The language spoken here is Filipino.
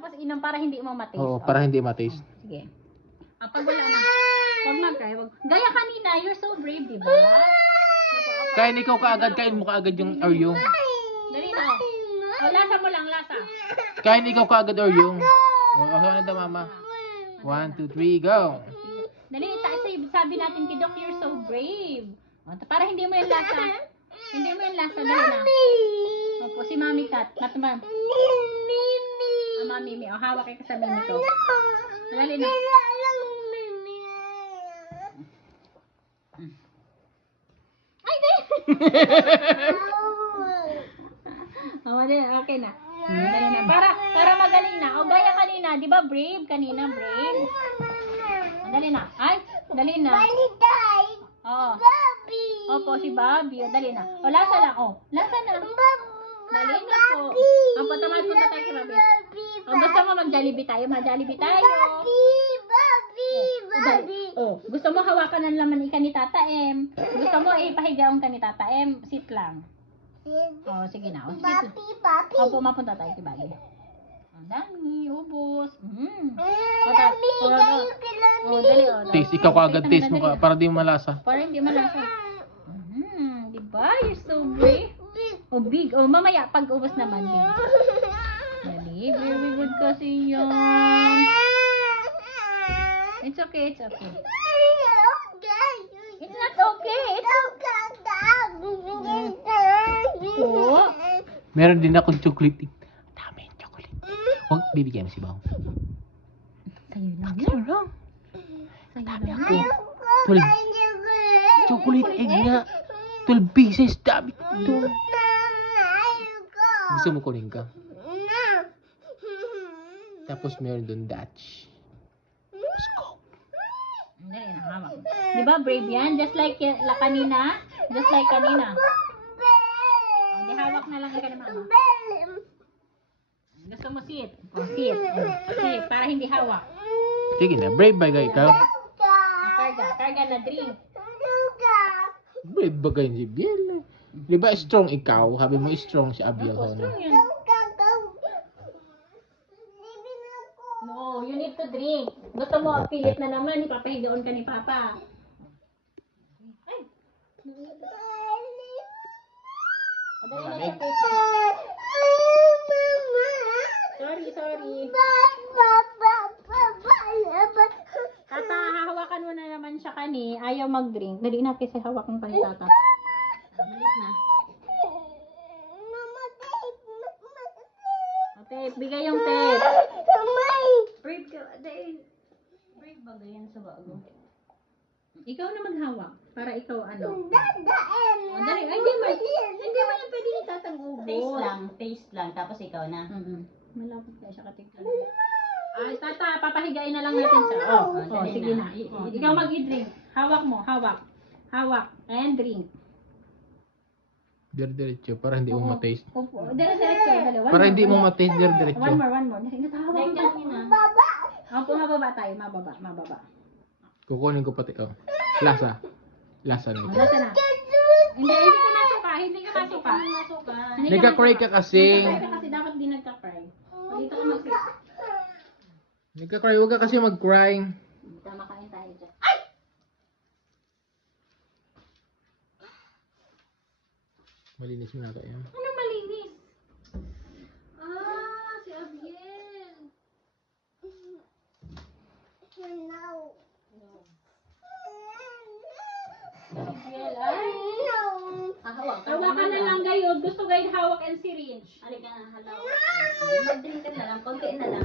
Tapos inom para hindi mo mataste. Oo, para hindi mataste. Sige. Pag wala na. Huwag mag-try. Gaya kanina, you're so brave, di ba? Kain ikaw kaagad, kain mo kaagad yung Oreo. Dali na. Lasa mo lang, lasa. Kain ikaw kaagad Oreo. Ano na mama? 1, 2, 3, go! Dali, sabi natin kay Doc, you're so brave. Para hindi mo yung lasa. Hindi mo yung lasa, dali na. Opo, si Mami Kat. Mami. Mami, hawak kayo sa mimi ko. Dali na. Ay, di! Okay na. Dali na. Para magaling na. O, gaya kanina. Di ba brave? Kanina, brave. Dali na. Ay, dali na. Oo. Opo, si Bobby. Dali na. O, lasa lang. O, lasa na. Dali na po. Ang patamad punta tayo kay Bobby. O, gusto mo mag-Jollibee tayo? Mag-Jollibee tayo. Gusto mo hawakan ng laman ika ni Tata M. Gusto mo ipahigaon ka ni Tata M. Sit lang. O, sige na. O, sit lang. Opo, mapunta tayo kay Bobby. O, dami. Ubos. O, dali. Taste, ikaw kaagad taste mo ka, para di mo malasa. Para hindi malasa. Diba? You're so brave. O, big. O, mamaya, pag ubos naman, big. Dali, very good kasi yan. It's okay, it's okay. It's not okay. Po. Meron din akong chocolate. Dami yung chocolate. Huwag, bibigyan mo si Bao. Sa'yo lang. Sa'yo lang. Dami ako. 12 chocolate egg nga. 12 pieces. Dami ito. Gusto mo kunin ka? Tapos meron doon Dutch. Let's go. Dali na, hawak. Diba brave yan? Just like kanina. Just like kanina. Di hawak na lang ka ni mama. Gusto mo sit? O, sit. Sit, para hindi hawak. Sige na, brave ba ikaw? Karga na drink. Brave ba kayo si Biel? Di ba strong ikaw? Sabi mo strong si Abiel. Strong yun. No, you need to drink. Gusto mo, pilit na naman, ipapahigaon ka ni Papa. Ay! O, dali na siya, Sorry. Tata, hahawakan mo na naman siya kani. Ayaw mag-drink. Dali na kasi hawakan pa ni Tata. Bilis na. Tape, bigay yung tape. Brave ka. Brave ba ganyan sa bago? Ikaw na maghawak. Para ikaw ano. Dali. Ay, hindi mo yan pwede ni Tatang ubos. Taste lang, tapos ikaw na. Malapit na siya katikla. Ay, Tata, papahigain na lang natin siya. Sige na. Ikaw mag-i-drink. Hawak mo, hawak. Hawak. And drink. Dire-diretso, para hindi mo mataste. Opo. Dire-diretso. Para hindi mo mataste, dire-diretso. One more. Natahawak na. Opo, mababa tayo. Mababa. Kukunin ko pati. Oh. Lasa na ito. Lasa na. Hindi ka masuka. Nagka-cry ka kasi. Kasi dapat di nagka-cry. Dito ka mag-sit. Nagka-cry, huwag ka kasi mag-cry. Tama kain tayo dyan. Malinis mo na kayo. Ano malinis? Si Abiel. Abiel, ay. Hawakan na lang kayo. Gusto kayo hawak and syringe. Halika na, halaw. Mag-drink ka na lang, konti na lang.